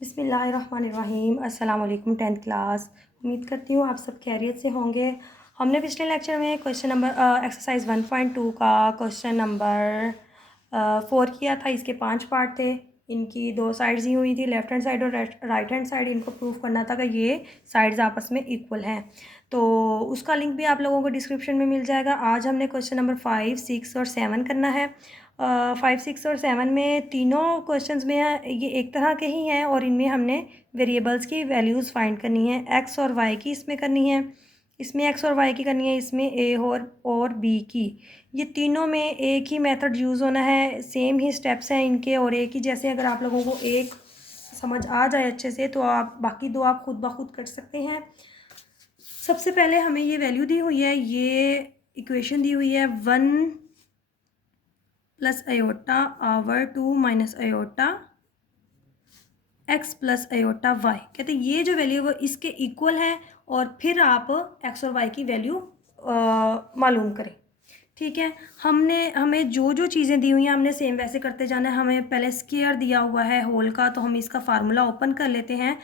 बिस्मिल्लाहिर्रहमानिर्रहीम। अस्सलाम वालेकुम 10th क्लास। उम्मीद करती हूँ आप सब खैरियत से होंगे। हमने पिछले लेक्चर में क्वेश्चन नंबर एक्सरसाइज 1.2 का क्वेश्चन नंबर 4 किया था। इसके 5 पार्ट थे। इनकी 2 साइड्स दी हुई थी, लेफ़्ट हैंड साइड और राइट हैंड साइड। इनको प्रूव करना था कि ये साइड्स आपस में इक्वल हैं। तो उसका लिंक भी आप लोगों को डिस्क्रिप्शन में मिल जाएगा। आज हमने क्वेश्चन नंबर 5, 6 और 7 करना है। 5, 6 और 7 में तीनों क्वेश्चंस में ये एक तरह के ही हैं और इनमें हमने वेरिएबल्स की वैल्यूज़ फाइंड करनी है। एक्स और वाई की इसमें करनी है, इसमें एक्स और वाई की करनी है, इसमें ए और बी की। ये तीनों में एक ही मेथड यूज़ होना है, सेम ही स्टेप्स हैं इनके और एक ही जैसे। अगर आप लोगों को एक समझ आ जाए अच्छे से तो आप बाकी दो आप खुद ब खुद कर सकते हैं। सबसे पहले हमें ये वैल्यू दी हुई है, ये इक्वेशन दी हुई है 1 plus iota over 2 minus iota x plus iota y. कहते हैं ये जो वैल्यू है वो इसके इक्वल है और फिर आप एक्स और वाई की वैल्यू मालूम करें। ठीक है, हमें जो जो चीज़ें दी हुई हैं हमने सेम वैसे करते जाना है। हमें पहले स्क्वायर दिया हुआ है होल का, तो हम इसका फार्मूला ओपन कर लेते हैं।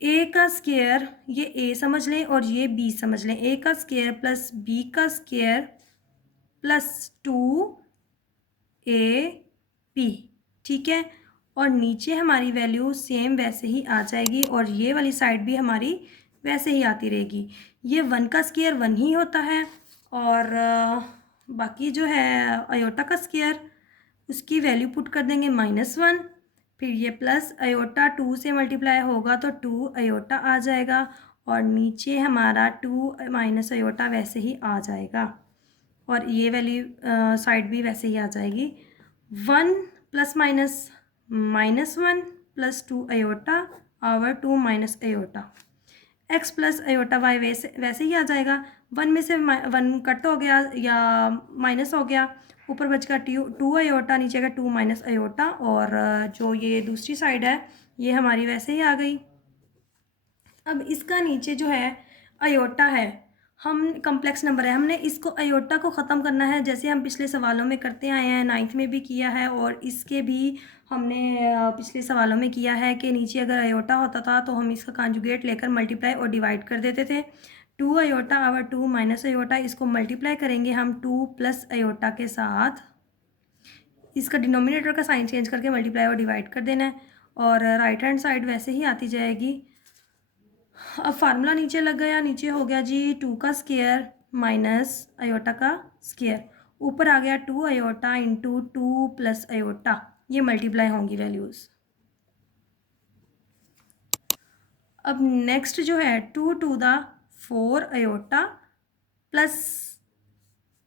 ए का स्क्वायर, ये ए समझ लें और ये बी समझ लें। ए का स्क्वायर प्लस बी का स्क्वायर प्लस 2ab। ठीक है, और नीचे हमारी वैल्यू सेम वैसे ही आ जाएगी और ये वाली साइड भी हमारी वैसे ही आती रहेगी। ये 1 का स्क्वायर 1 ही होता है और बाकी जो है अयोटा का स्क्वायर उसकी वैल्यू पुट कर देंगे -1। फिर ये प्लस अयोटा 2 से मल्टीप्लाई होगा तो 2 अयोटा आ जाएगा और नीचे हमारा 2 माइनस अयोटा वैसे ही आ जाएगा और ये वैल्यू साइड भी वैसे ही आ जाएगी। 1 plus minus -1 plus 2 iota over 2 minus iota x plus iota y वैसे ही आ जाएगा। 1 में से 1 कट हो गया या माइनस हो गया, ऊपर बचकर 2 अयोटा, नीचे का 2 माइनस अयोटा और जो ये दूसरी साइड है ये हमारी वैसे ही आ गई। अब इसका नीचे जो है अयोटा है, हम कम्प्लेक्स नंबर है, हमने इसको अयोटा को ख़त्म करना है जैसे हम पिछले सवालों में करते आए हैं। 9th में भी किया है और इसके भी हमने पिछले सवालों में किया है कि नीचे अगर अयोटा होता था तो हम इसका कॉन्जुगेट लेकर मल्टीप्लाई और डिवाइड कर देते थे। 2 अयोटा आवर 2 माइनस अयोटा, इसको मल्टीप्लाई करेंगे हम 2 प्लस अयोटा के साथ। इसका डिनोमिनेटर का साइन चेंज करके मल्टीप्लाई और डिवाइड कर देना है और राइट हैंड साइड वैसे ही आती जाएगी। अब फार्मूला नीचे लग गया, नीचे हो गया जी 2 का स्क्वायर माइनस अयोटा का स्क्वायर, ऊपर आ गया 2 अयोटा इंटू 2 प्लस अयोटा, ये मल्टीप्लाई होंगी वैल्यूज़। अब नेक्स्ट जो है 2 to the 4 iota plus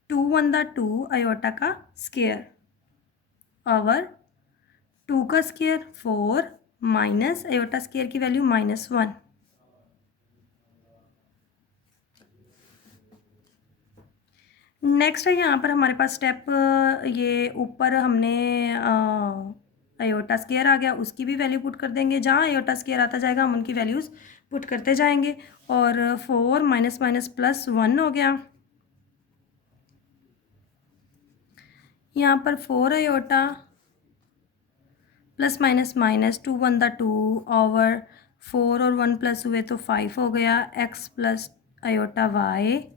2 1 the 2 iota का स्क्वायर ओवर 2 का स्क्वायर 4 माइनस अयोटा स्क्वायर की वैल्यू -1। नेक्स्ट है यहाँ पर हमारे पास स्टेप, ये ऊपर हमने अयोटा स्क्वायर आ गया उसकी भी वैल्यू पुट कर देंगे। जहाँ अयोटा स्क्वायर आता जाएगा हम उनकी वैल्यूज़ पुट करते जाएंगे और 4 माइनस माइनस प्लस 1 हो गया। यहाँ पर 4 iota plus minus minus 2 1 the 2 over 4 और 1 प्लस हुए तो 5 हो गया एक्स प्लस अयोटा वाई।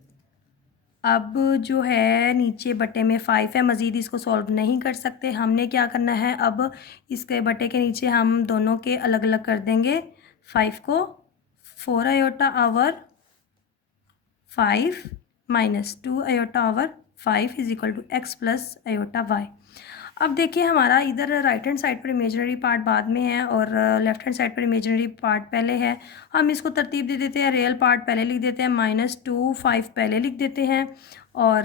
अब जो है नीचे बटे में 5 है, मज़ीद इसको सॉल्व नहीं कर सकते। हमने क्या करना है, अब इसके बटे के नीचे हम दोनों के अलग अलग कर देंगे 5 को। 4 iota over 5 minus 2 iota over 5 is equal to x plus iota y. अब देखिए हमारा इधर राइट हैंड साइड पर इमेजिनरी पार्ट बाद में है और लेफ्ट हैंड साइड पर इमेजिनरी पार्ट पहले है। हम इसको तरतीब दे देते हैं, रियल पार्ट पहले लिख देते हैं, -2 5 पहले लिख देते हैं और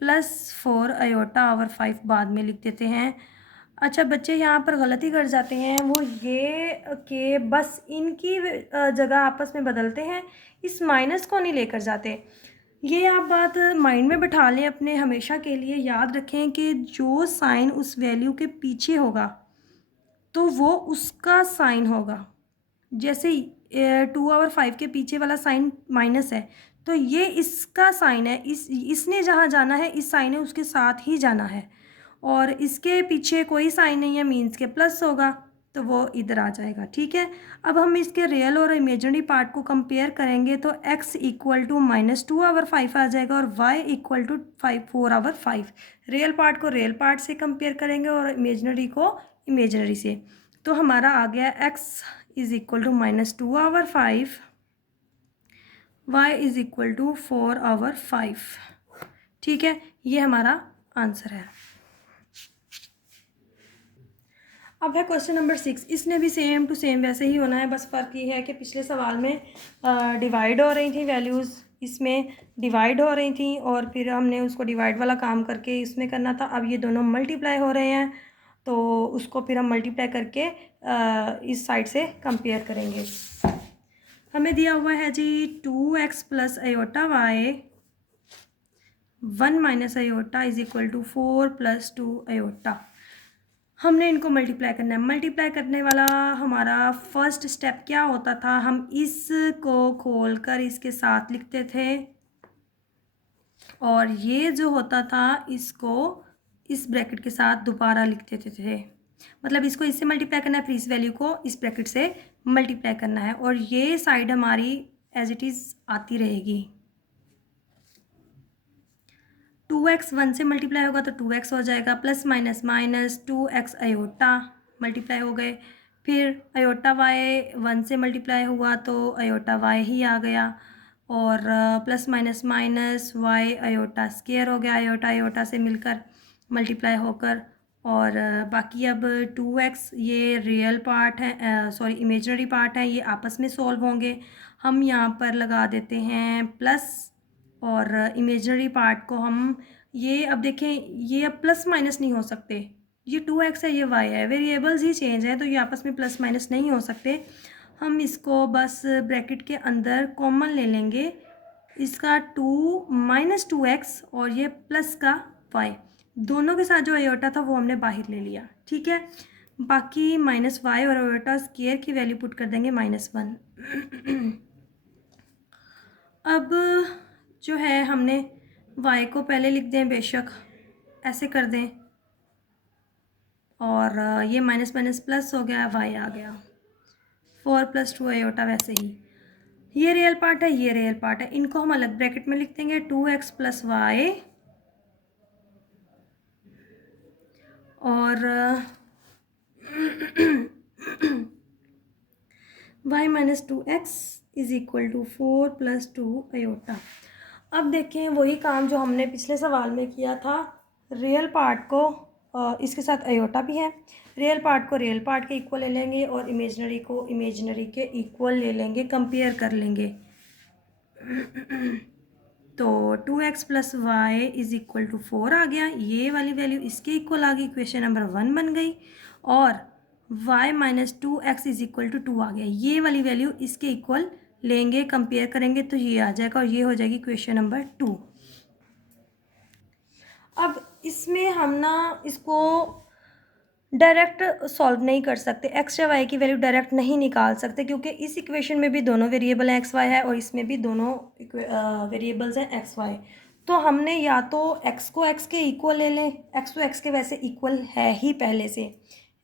+4 अयोटा आवर 5 बाद में लिख देते हैं। अच्छा बच्चे यहाँ पर गलती कर जाते हैं, वो ये कि बस इनकी जगह आपस में बदलते हैं, इस माइनस को नहीं लेकर जाते। ये आप बात माइंड में बिठा लें अपने, हमेशा के लिए याद रखें कि जो साइन उस वैल्यू के पीछे होगा तो वो उसका साइन होगा। जैसे 2 और 5 के पीछे वाला साइन माइनस है तो ये इसका साइन है, इसने जहाँ जाना है इस साइन ने उसके साथ ही जाना है और इसके पीछे कोई साइन नहीं है मीन्स के प्लस होगा। तो वो इधर आ जाएगा। ठीक है, अब हम इसके रियल और इमेजिनरी पार्ट को कंपेयर करेंगे तो x इक्वल टू -2/5 आ जाएगा और y equal to 4/5। Real part को रियल पार्ट से कंपेयर करेंगे और इमेजिनरी को इमेजिनरी से, तो हमारा आ गया x is equal to -2/5, y is equal to 4/5। ठीक है, ये हमारा आंसर है। अब है क्वेश्चन नंबर 6। इसने भी सेम टू सेम वैसे ही होना है, बस फ़र्क ये है कि पिछले सवाल में डिवाइड हो रही थी वैल्यूज़, इसमें डिवाइड हो रही थी और फिर हमने उसको डिवाइड वाला काम करके इसमें करना था। अब ये दोनों मल्टीप्लाई हो रहे हैं तो उसको फिर हम मल्टीप्लाई करके इस साइड से कंपेयर करेंगे। हमें दिया हुआ है जी 2x plus iota y 1 minus iota is equal to 4 plus 2 iota. हमने इनको मल्टीप्लाई करना है। मल्टीप्लाई करने वाला हमारा फर्स्ट स्टेप क्या होता था, हम इसको खोलकर इसके साथ लिखते थे और ये जो होता था इसको इस ब्रैकेट के साथ दोबारा लिख देते थे। मतलब इसको इससे मल्टीप्लाई करना है, फिर इस वैल्यू को इस ब्रैकेट से मल्टीप्लाई करना है और ये साइड हमारी एज इट इज़ आती रहेगी। 2x 1 से मल्टीप्लाई होगा तो 2x हो जाएगा, plus minus minus 2x iota multiply हो गए, फिर अयोटा y 1 से मल्टीप्लाई हुआ तो अयोटा y ही आ गया और plus minus minus y iota square हो गया, अयोटा अयोटा से मिलकर मल्टीप्लाई होकर, और बाकी अब 2x ये रियल पार्ट है, सॉरी इमेजिनरी पार्ट है, ये आपस में सॉल्व होंगे। हम यहाँ पर लगा देते हैं प्लस और इमेजिनरी पार्ट को हम ये अब देखें ये अब प्लस माइनस नहीं हो सकते, ये 2x है ये y है, वेरिएबल्स ही चेंज हैं तो ये आपस में प्लस माइनस नहीं हो सकते। हम इसको बस ब्रैकेट के अंदर कॉमन ले लेंगे, इसका 2 माइनस 2x और ये प्लस का y, दोनों के साथ जो अयोटा था वो हमने बाहर ले लिया। ठीक है, बाकी माइनस y और अयोटा स्क्वायर की वैल्यू पुट कर देंगे -1। अब जो है हमने y को पहले लिख दें, बेशक ऐसे कर दें और ये माइनस माइनस प्लस हो गया, y आ गया 4 प्लस 2 अयोटा। वैसे ही ये रियल पार्ट है ये रियल पार्ट है, इनको हम अलग ब्रैकेट में लिख देंगे 2x प्लस वाई और y minus 2x is equal to 4 plus 2 iota. अब देखें वही काम जो हमने पिछले सवाल में किया था, रियल पार्ट को इसके साथ अयोटा भी है, रियल पार्ट को रियल पार्ट के इक्वल ले लेंगे और इमेजिनरी को इमेजिनरी के इक्वल ले लेंगे, कंपेयर कर लेंगे। तो 2x plus y is equal to 4 आ गया, ये वाली वैल्यू इसके इक्वल आ गई, इक्वेशन नंबर 1 बन गई, और y minus 2x is equal to 2 आ गया, ये वाली वैल्यू इसके इक्वल लेंगे, कंपेयर करेंगे तो ये आ जाएगा और ये हो जाएगी क्वेश्चन नंबर 2। अब इसमें हम ना इसको डायरेक्ट सॉल्व नहीं कर सकते, एक्स या वाई की वैल्यू डायरेक्ट नहीं निकाल सकते क्योंकि इस इक्वेशन में भी दोनों वेरिएबल हैं एक्स वाई है और इसमें भी दोनों वेरिएबल्स हैं एक्स वाई। तो हमने या तो एक्स को एक्स के इक्वल ले लें, एक्स तो एक्स के वैसे इक्वल है ही पहले से,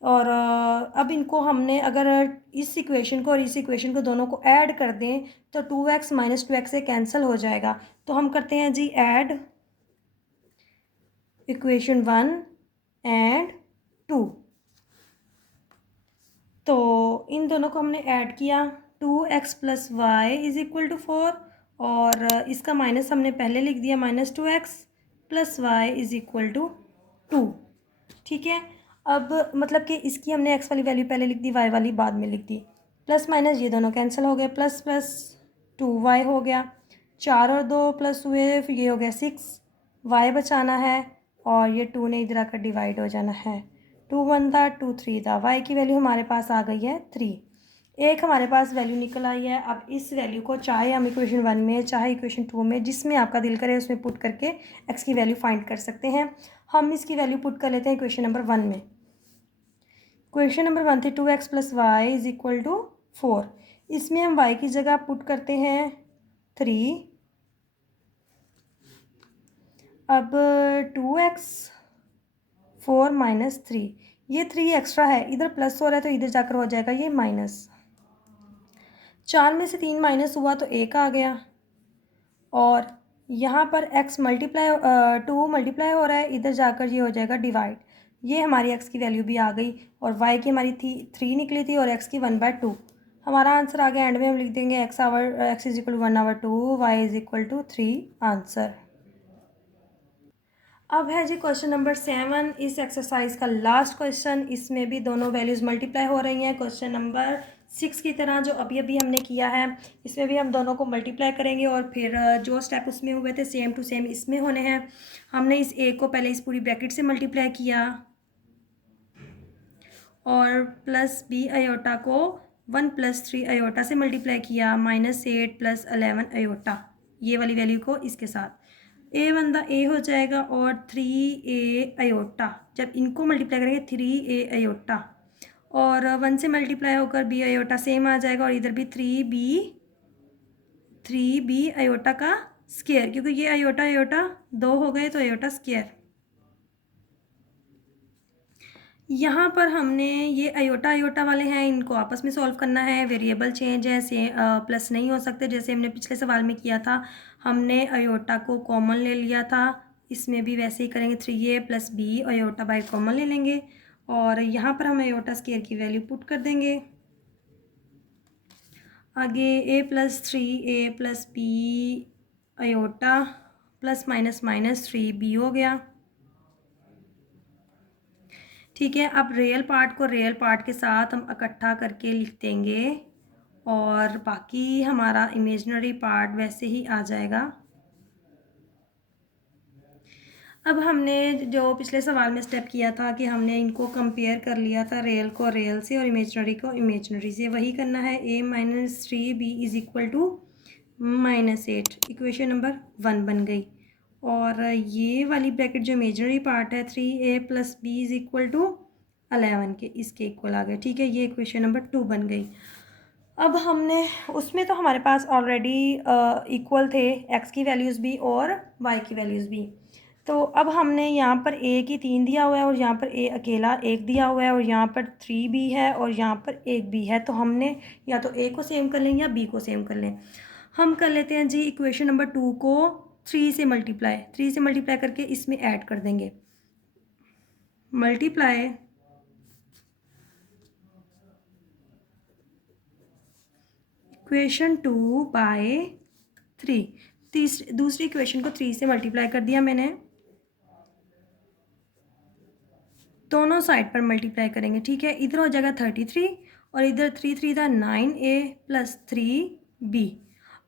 और अब इनको हमने अगर इस इक्वेशन को और इस इक्वेशन को दोनों को ऐड कर दें तो 2x माइनस 2x से कैंसिल हो जाएगा। तो हम करते हैं जी ऐड इक्वेशन 1 एंड 2, तो इन दोनों को हमने ऐड किया, 2x plus y is equal to 4 और इसका माइनस हमने पहले लिख दिया, minus 2x plus y is equal to 2। ठीक है, अब मतलब कि इसकी हमने x वाली वैल्यू पहले लिख दी, y वाली बाद में लिख दी, प्लस माइनस ये दोनों कैंसिल हो गए, प्लस प्लस 2y हो गया, 4 और 2 प्लस हुए, फिर ये हो गया 6, y बचाना है और ये 2 ने इधर आकर डिवाइड हो जाना है, 2 1 था 2 3 था, y की वैल्यू हमारे पास आ गई है 3, एक हमारे पास वैल्यू निकल आई है। अब इस वैल्यू को चाहे हम इक्वेशन 1 में चाहे इक्वेशन 2 में जिसमें आपका दिल करे उसमें पुट करके x की वैल्यू फाइंड कर सकते हैं। हम इसकी वैल्यू पुट कर लेते हैं इक्वेशन नंबर 1 में। क्वेश्चन नंबर 1 थी 2x plus y is equal to 4, इसमें हम y की जगह पुट करते हैं 3, अब 2x 4 माइनस 3, ये 3 एक्स्ट्रा है, इधर प्लस हो रहा है तो इधर जाकर हो जाएगा ये माइनस। 4 में से 3 माइनस हुआ तो 1 आ गया, और यहाँ पर x मल्टीप्लाई 2 मल्टीप्लाई हो रहा है, इधर जाकर ये हो जाएगा डिवाइड। ये हमारी x की वैल्यू भी आ गई, और y की हमारी थी 3 निकली थी, और x की 1/2। हमारा आंसर आ गया। एंड में हम लिख देंगे x is equal to 1/2, y is equal to 3 answer. अब है जी क्वेश्चन नंबर 7, इस एक्सरसाइज का लास्ट क्वेश्चन। इसमें भी दोनों वैल्यूज़ मल्टीप्लाई हो रही हैं। क्वेश्चन नंबर 6 की तरह जो अभी अभी हमने किया है, इसमें भी हम दोनों को मल्टीप्लाई करेंगे, और फिर जो स्टेप उसमें हुए थे सेम टू सेम इसमें होने हैं। हमने इस a को पहले इस पूरी ब्रैकेट से मल्टीप्लाई किया, और प्लस b आयोटा को 1 + 3 आयोटा से मल्टीप्लाई किया, -8 + 11 आयोटा, ये वाली वैल्यू को इसके साथ a बंदा a हो जाएगा, और 3a आयोटा, जब इनको मल्टीप्लाई करेंगे 3a आयोटा, और 1 से मल्टीप्लाई होकर b आयोटा सेम आ जाएगा, और इधर भी 3b आयोटा का स्क्वायर, क्योंकि ये आयोटा आयोटा 2 हो गए तो आयोटा स्क्वायर। यहाँ पर हमने ये आयोटा आयोटा वाले हैं, इनको आपस में सॉल्व करना है। वेरिएबल चेंज है, से प्लस नहीं हो सकते, जैसे हमने पिछले सवाल में किया था। हमने आयोटा को कॉमन ले लिया था, इसमें भी वैसे ही करेंगे। 3a + b iota by common ले लेंगे, और यहाँ पर हम आयोटा स्क्वायर की वैल्यू पुट कर देंगे। आगे a + 3a + b iota plus minus minus 3b हो गया। ठीक है, अब रियल पार्ट को रियल पार्ट के साथ हम इकट्ठा करके लिख देंगे, और बाकी हमारा इमेजिनरी पार्ट वैसे ही आ जाएगा। अब हमने जो पिछले सवाल में स्टेप किया था कि हमने इनको कंपेयर कर लिया था, रियल को रियल से और इमेजिनरी को इमेजिनरी से, वही करना है। a - 3b is equal to -8, equation number 1 बन गई। और ये वाली ब्रैकेट जो इमेजिनरी पार्ट है 3a + b is equal to 11 के इसके इक्वल आ गया। ठीक है, ये इक्वेशन नंबर 2 बन गई। अब हमने उसमें तो हमारे पास ऑलरेडी इक्वल थे x की वैल्यूज़ भी और y की वैल्यूज़ भी। तो अब हमने यहाँ पर a की 3 दिया हुआ है, और यहाँ पर a अकेला 1 दिया हुआ है, और यहाँ पर 3 भी है, और यहाँ पर 1 भी है। तो हमने या तो a को सेम कर लें या b को सेम कर लें। हम कर लेते हैं जी इक्वेशन नंबर 2 को 3 से मल्टीप्लाई करके इसमें ऐड कर देंगे। मल्टीप्लाई इक्वेशन 2 बाय 3, दूसरी इक्वेशन को 3 से मल्टीप्लाई कर दिया मैंने। दोनों साइड पर मल्टीप्लाई करेंगे। ठीक है, इधर हो जाएगा 33, और इधर 3 था 9a + 3b।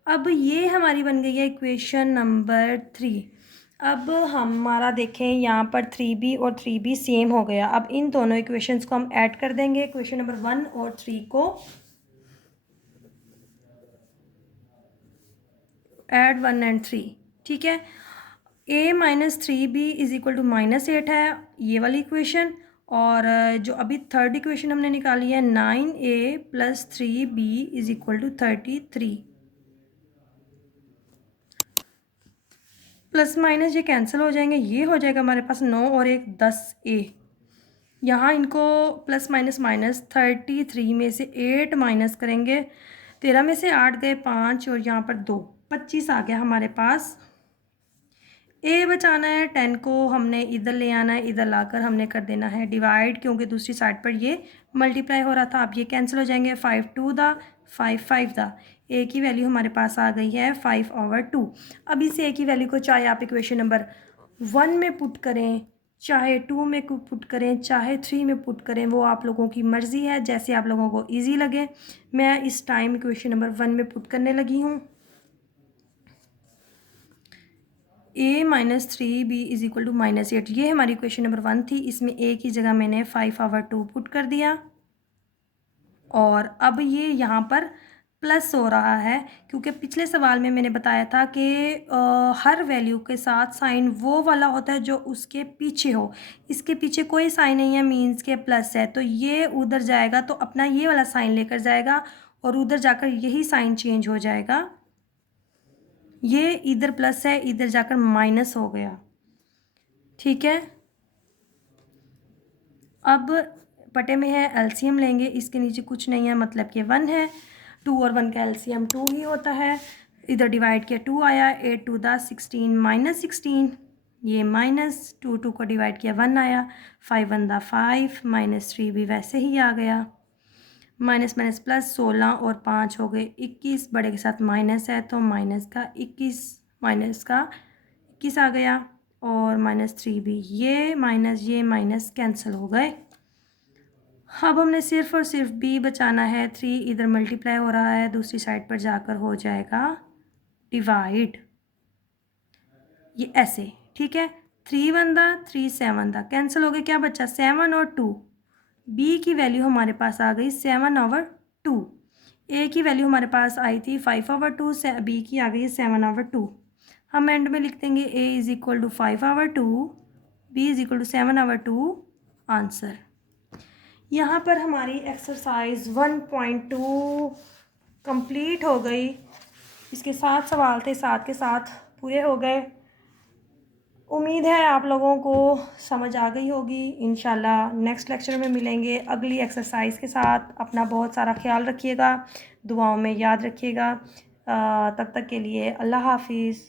अब ये हमारी बन गई है इक्वेशन नंबर 3। अब हमारा देखें यहाँ पर 3b और 3b सेम हो गया। अब इन दोनों इक्वेशंस को हम ऐड कर देंगे, इक्वेशन नंबर 1 और 3 को ऐड 1 और 3। ठीक है, a - 3b is equal to -8 है ये वाली इक्वेशन, और जो अभी थर्ड इक्वेशन हमने निकाली है 9a + 3b is equal to 33। Plus minus ये कैंसिल हो जाएंगे, ये हो जाएगा हमारे पास 9 और 1 10a। यहाँ इनको प्लस माइनस माइनस 33 में से 8 माइनस करेंगे, 13 में से 8 गए 5, और यहाँ पर 2, 25 आ गया हमारे पास। ए बचाना है, 10 को हमने इधर ले आना है, इधर लाकर हमने कर देना है डिवाइड, क्योंकि दूसरी साइड पर ये मल्टीप्लाई हो रहा था। अब ये कैंसिल हो जाएंगे, 5 2 दा 5 5 दा, ए की वैल्यू हमारे पास आ गई है 5/2। अब इस ए की वैल्यू को चाहे आप इक्वेशन नंबर 1 में पुट करें, चाहे 2 में पुट करें, चाहे 3 में पुट करें, वो आप लोगों की मर्ज़ी है, जैसे आप लोगों को ईजी लगे। मैं इस टाइम इक्वेशन नंबर 1 में पुट करने लगी हूँ। a - 3b is equal to -8, ये हमारी क्वेश्चन नंबर 1 थी। इसमें a की जगह मैंने 5/2 पुट कर दिया, और अब ये यहाँ पर प्लस हो रहा है, क्योंकि पिछले सवाल में मैंने बताया था कि हर वैल्यू के साथ साइन वो वाला होता है जो उसके पीछे हो। इसके पीछे कोई साइन नहीं है, मीन्स के प्लस है, तो ये उधर जाएगा तो अपना ये वाला साइन लेकर जाएगा, और उधर जाकर यही साइन चेंज हो जाएगा। ये इधर प्लस है, इधर जाकर माइनस हो गया। ठीक है, अब पटे में है एलसीएम लेंगे, इसके नीचे कुछ नहीं है मतलब कि 1 है। 2 और 1 का एलसीएम 2 ही होता है। इधर डिवाइड किया 2 आया, 8 टू द 16 माइनस 16, ये माइनस 2 को डिवाइड किया 1 आया, 5 1 द 5 माइनस 3 भी वैसे ही आ गया, माइनस माइनस प्लस 16 और 5 हो गए 21, बड़े के साथ माइनस है तो माइनस का 21 आ गया, और माइनस 3 भी, ये माइनस कैंसिल हो गए। अब हमने सिर्फ और सिर्फ b बचाना है। 3 इधर मल्टीप्लाई हो रहा है, दूसरी साइड पर जाकर हो जाएगा डिवाइड, ये ऐसे, ठीक है। 3 1 दा 3 7 दा कैंसिल हो गए, क्या बचा 7 और 2। b की वैल्यू हमारे पास आ गई 7/2। a की वैल्यू हमारे पास आई थी 5/2, b की आ गई 7/2। हम एंड में लिख देंगे a is equal to 5/2, b is equal to 7/2 answer. यहाँ पर हमारी एक्सरसाइज 1.2 कंप्लीट हो गई। इसके 7 सवाल थे, 7 के 7 पूरे हो गए। उम्मीद है आप लोगों को समझ आ गई होगी। इंशाल्लाह नेक्स्ट लेक्चर में मिलेंगे अगली एक्सरसाइज के साथ। अपना बहुत सारा ख्याल रखिएगा, दुआओं में याद रखिएगा। तब तक के लिए अल्लाह हाफिज़।